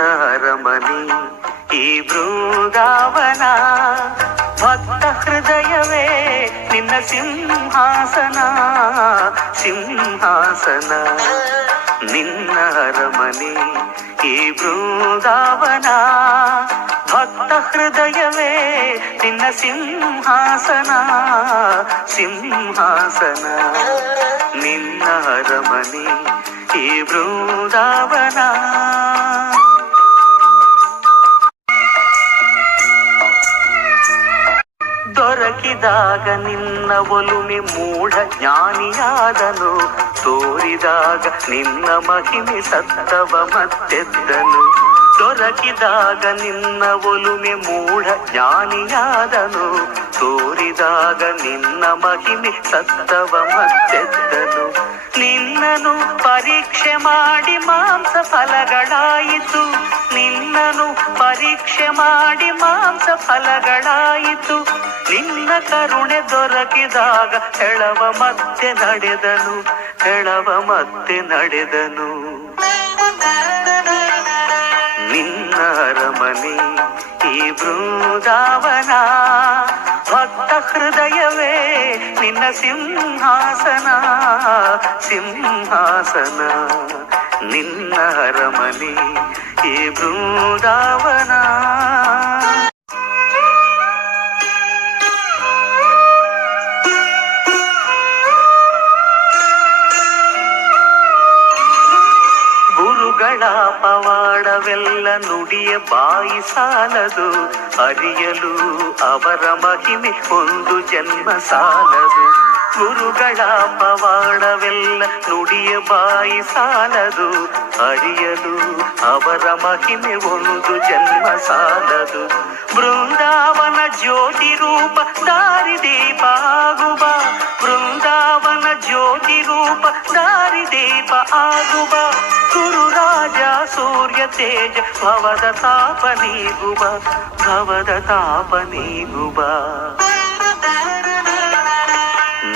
ನಿನ್ನ ಅರಮನೆ ಈ ಬೃಂದಾವನ, ಭಕ್ತ ಹೃದಯವೇ ನಿನ್ನ ಸಿಂಹಾಸನ ಸಿಂಹಾಸನ. ನಿನ್ನ ಅರಮನೆ, ಈ ಬೃಂದಾವನ, ಭಕ್ತ ಹೃದಯವೇ ನಿನ್ನ ಸಿಂಹಾಸನ ಸಿಂಹಾಸನ. ನಿನ್ನ ಅರಮನೆ, ಈ ಬೃಂದಾವನ. ದೊರಕಿದಾಗ ನಿನ್ನ ಒಲುಮೆ ಮೂಢ ಜ್ಞಾನಿಯಾದನು ತೋರಿದಾಗ ನಿನ್ನ ಮಹಿಮೆ ಸತ್ತವ ಮತ್ತೆದ್ದನು ದೊರಕಿದಾಗ ನಿನ್ನ ಒಲುಮೆ ಮೂಢ ಜ್ಞಾನಿಯಾದನು ತೋರಿದಾಗ ನಿನ್ನ ಮಹಿಮೆ ಸತ್ತವ ಮತ್ತೆದ್ದನು ನಿನ್ನನು ಪರೀಕ್ಷೆ ಮಾಡಿ ಮಾಂಸ ಫಲಗಳಾಯಿತು. ನಿನ್ನನು ಪರೀಕ್ಷೆ ಮಾಡಿ ಮಾಂಸ ಫಲಗಳಾಯಿತು. ನಿನ್ನ ಕರುಣೆ ದೊರಕಿದಾಗ ಹೆಳವ ಮತ್ತೆ ನಡೆದನು, ಹೆಳವ ಮತ್ತೆ ನಡೆದನು. ನಿನ್ನ ಅರಮನೆ ಈ ಬೃಂದಾವನ ಹೃದಯವೇ ನಿನ್ನ ಸಿಂಹಾಸನ ಸಿಂಹಾಸನ. ನಿನ್ನ ಅರಮನೆ ಈ ಬೃಂದಾವನ. ಗುರುಗಳ ಪವಾಡವೆಲ್ಲ ನುಡಿಯ ಬಾಯಿ ಸಾಲದು. ಅರಿಯಲು ಅವರ ಮಹಿಮೆ ಒಂದು ಜನ್ಮ ಸಾಲದು. ಗುರುಗಳ ಪವಾಡವೆಲ್ಲ ನುಡಿಯ ಬಾಯಿ ಸಾಲದು. ಅರಿಯಲು ಅವರ ಮಹಿಮೆ ಒಂದು ಜನ್ಮ ಸಾಲದು. ಬೃಂದಾವನ ಜ್ಯೋತಿ ರೂಪ ದಾರಿ ದೀಪ ಆಗುವ. ಬೃಂದಾವನ ಜ್ಯೋತಿ ರೂಪ ದಾರಿ ದೀಪ ಆಗುವ. ಸೂರ್ಯ ತೇಜ, ಭವದ ತಾಪ ನೀಗುವ, ಭವದ ತಾಪ ನೀಗುವ.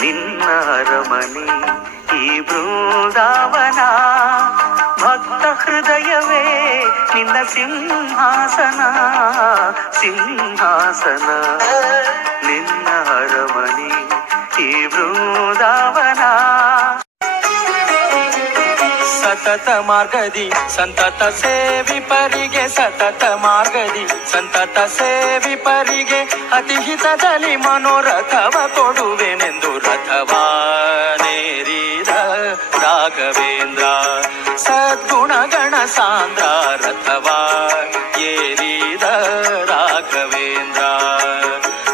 ನಿನ್ನ ಅರಮನೆ ಈ ಬೃಂದಾವನ, ಭಕ್ತ ಹೃದಯವೇ ನಿನ್ನ ಸಿಂಹಾಸನ ಸಿಂಹಾಸನ. ಸತತ ಮಾರ್ಗದಿ ಸಂತತ ಸೇವಿಪರಿಗೆ ಸತತ ಮಾರ್ಗದಿ ಸಂತತ ಸೇವಿಪರಿಗೆ ಅತಿ ಹಿತದಲ್ಲಿ ಮನೋರಥವ ಕೊಡುವೆನೆಂದು ರಥವಾನೇರಿದ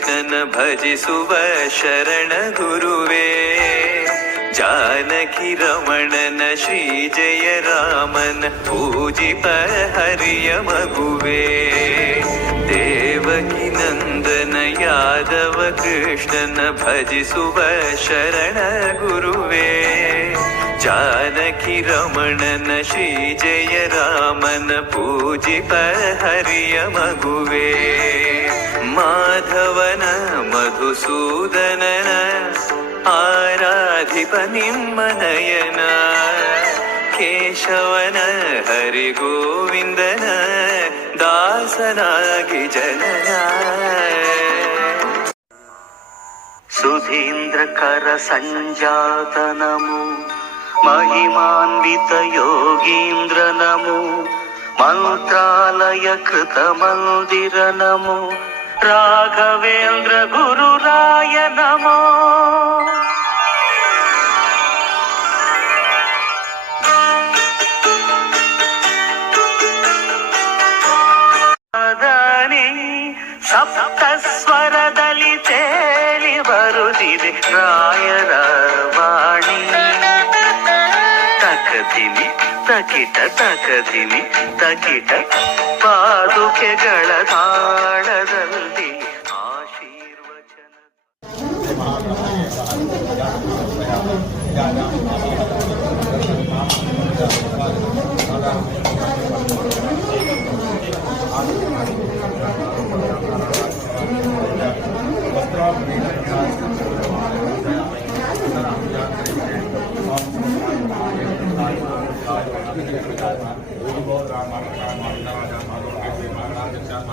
ಕೃಷ್ಣನ ಭಜಿಸುವ ಶರಣ ಗುರುವೇ. ಜಾನಕಿ ರಮಣನ ಶ್ರೀ ಜಯ ರಾಮನ ಪೂಜಿಪ ಹರಿಯ ಮಗುವೇ. ದೇವಕಿ ನಂದನ ಯಾದವ ಕೃಷ್ಣನ ಭಜಿಸುವ ಶರಣ ಗುರುವೇ. ಜಾನಕಿ ರಮಣನ ಶ್ರೀ ಜಯ ರಾಮನ ಪೂಜಿಪ ಹರಿಯ ಮಗುವೇ. माधवन मधुसूदन आराधिपनिं मनयन केशवन हरिगोविन्दिजन सुधीन्द्रकरसञ्जातनमु महिमान्वितयोगीन्द्रनमु मन्त्रालय कृतमन्दिर नमो రాఘవేంద్ర గురురాయ నమో ಸಪ್ತಸ್ವರದಲ್ಲಿ ತೇಲಿ ಬರುತ್ತಿದೆ ರಾಯರ ವಾಣಿ ತಕದಿನಿ ತಕಿಟ ತಕದಿನಿ ತಕಿಟ ಪಾ ಪಾದುಕೆಗಳ ತಾಳದಲ್ಲಿ ಆಶೀರ್ವಚನ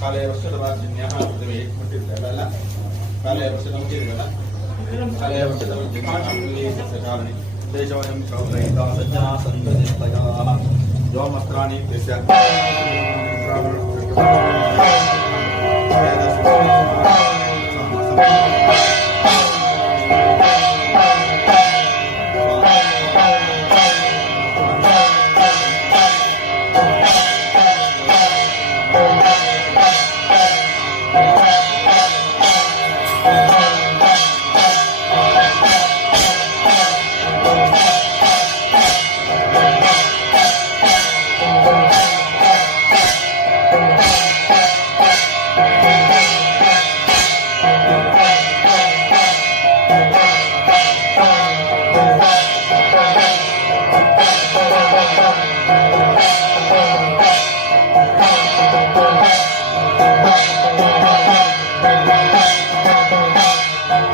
ಕಾಲೇ ವರ್ಷದವಾಜಿನ್ಯಃ ಪೃಥಿವೇ ಮುಟ್ಟಿದ್ದಲ್ಲ ಕಾಲೇ ವರ್ಷದಮುಟ್ಟಿರಲ್ಲ ಕಾಲೇ ವರ್ಷದಮುಟ್ಟಿಕಾರಣಿ ದೇಶವಯಂ ಶೌದ್ರಯಿತ ಸಜ್ಜನಾ ಸಂತಜಿತಯಾಃ ದ್ವಮಸ್ತ್ರಾಣಿ ಯಸ್ಯ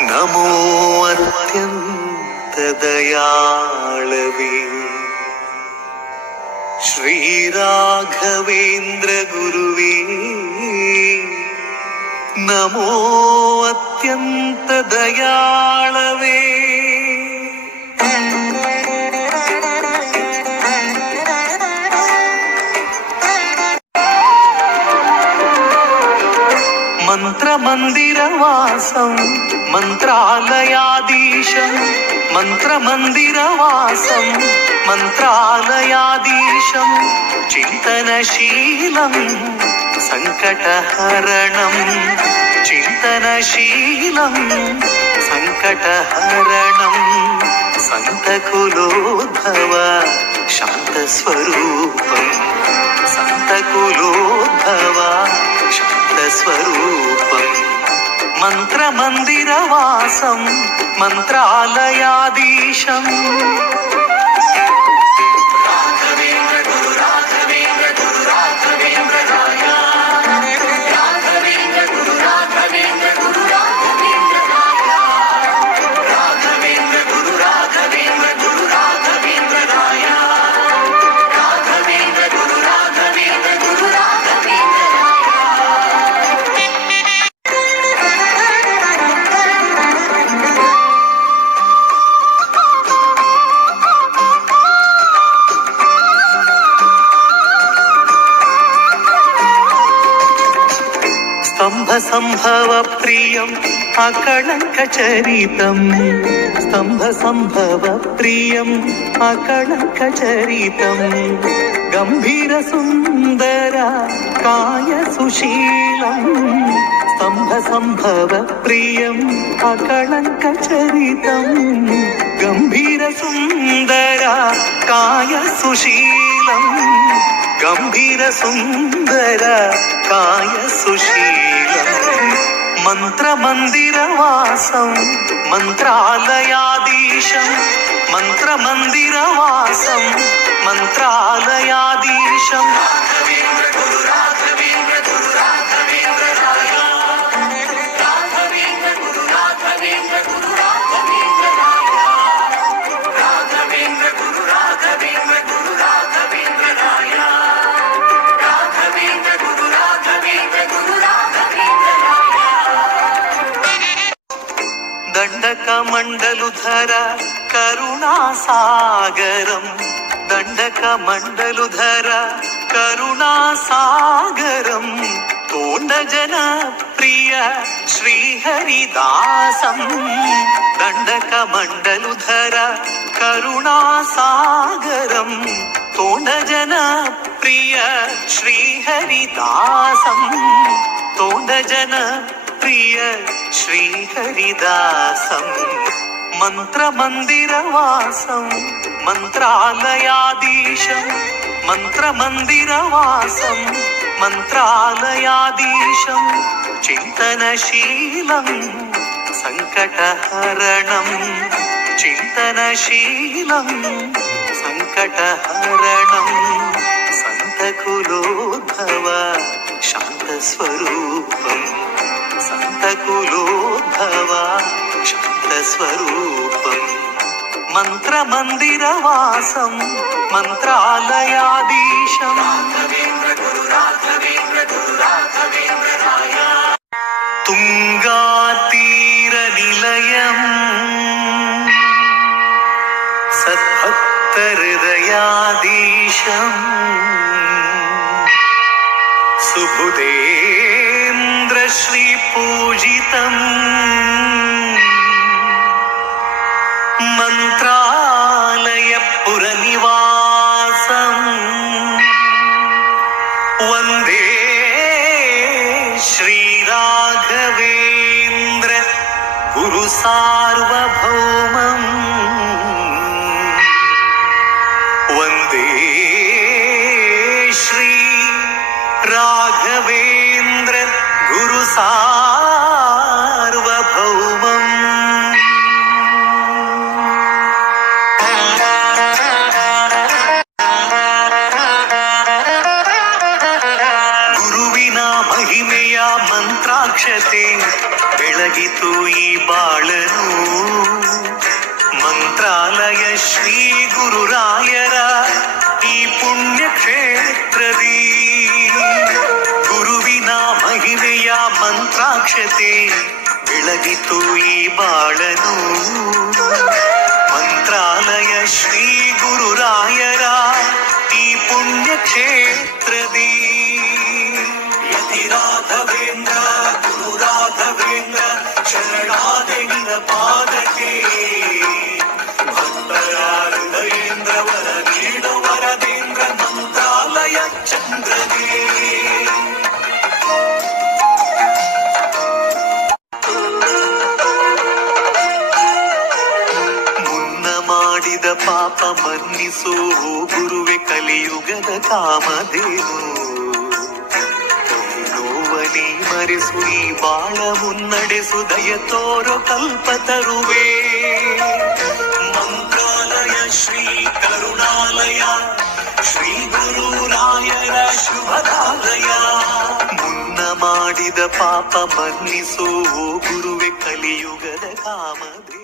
നമോ അത്യന്തദയാളവേ. ശ്രീരാഘവേന്ദ്ര ഗുരുവേ നമോ അത്യന്തദയാളവേ. మంత్రమందిరవాసం మంత్రాలయాధీశం మంత్రమందిరవాసం మంత్రాలయాధీశం చింతనశీలం సంకటహరణం చింతనశీలం సంకటహరణం సంతకులోద్భవ శాంత స్వరూపం సంతకులోద్భవ శాంత స్వరూపం. మంత్రమందిరవాసం మంత్రాలయాధీశం. പ്രിയം അകളങ്ക ചരിതം സ്തംഭ സംഭവ പ്രിയം അകളങ്ക ചരിതം ഗംഭീര സുന്ദര കായ സുശീലം. സ്തംഭ സംഭവ പ്രിയം അകളങ്ക ചരിതം ഗംഭീര സുന്ദര കായ സുശീലം. ഗംഭീര സുന്ദര കായ സുശീലം. మంత్రమందిరవాసం మంత్రాలయాధీశం మంత్రమందిరవాసం మంత్రాలయాధీశం. దండకమండలుధర కరుణాసాగరం దండకమండలుధర కరుణాసాగరం తోండజన ప్రియ శ్రీహరిదాసం దండకమండలుధర కరుణాసాగరం తోండజన ప్రియ శ్రీహరిదాసం తోండజన ప్రియ శ్రీహరిదాసం మంత్రమందిరవాసం మంత్రాలయాధీశం మంత్రమందిరవాసం మంత్రాలయాధీశం చింతనశీలం సంకటహరణం చింతనశీలం సంకటహరణం సంతకులోద్భవ शान्तस्वरूपम् శాంతకులోద్భవా శాంతస్వరూపం మంత్రమందిరవాసం మంత్రాలయాధీశం తుంగాతీరనిలయం. సద్భక్తహృదయాధీశం సుబుదే श्रीपूजितम् मन्त्रालयपुरनिवासम् वन्दे श्रीराघवेन्द्र गुरुसार्वभौमम् సార్వభౌమం ಗುರುವಿನ ಮಹಿಮೆಯ ಮಂತ್ರಾಕ್ಷತೆ ಬೆಳಗಿತು ಈ ಬಾಳನು ಮಂತ್ರಾಲಯ ಶ್ರೀ ಗುರುರಾಯರ ಈ ಪುಣ್ಯಕ್ಷೇತ್ರದೀ ಕ್ಷೇತ್ರದಿ ಗುರುವಿನ ಮಹಿಮೆಯ ಮಂತ್ರಾಕ್ಷತೆ ಬೆಳಗಿತು ಈ ಬಾಳನು ಮಂತ್ರಾಲಯ ಶ್ರೀ ಗುರುರಾಯರ ಈ ಪುಣ್ಯ ಕ್ಷೇತ್ರದಿ ಯತಿ ರಾಘವೇಂದ್ರ ಗುರು ರಾಘವೇಂದ್ರ ಶರಣಾದೆ ನಿನ ಪಾದಕ್ಕೆ ಭಕ್ತರ ಹೃದಯೇಂದ್ರ ವರ ನೀಡು ಪಾಪ ಮನ್ನಿಸೋ ಗುರುವೆ ಕಲಿಯುಗದ ಕಾಮದೇನು ನೋವನಿ ಮರೆಸು, ಈ ಬಾಳ ಮುನ್ನಡೆಸು, ದಯ ತೋರೋ ಕಲ್ಪ ತರುವೆ. ಮಂತ್ರಾಲಯ ಶ್ರೀ ಕರುಣಾಲಯ, ಶ್ರೀ ಗುರುರಾಯರ ಶುಭದಾಲಯ. ಮುನ್ನ ಮಾಡಿದ ಪಾಪ ಮನ್ನಿಸೋ ಗುರುವೆ ಕಲಿಯುಗದ ಕಾಮಧೇ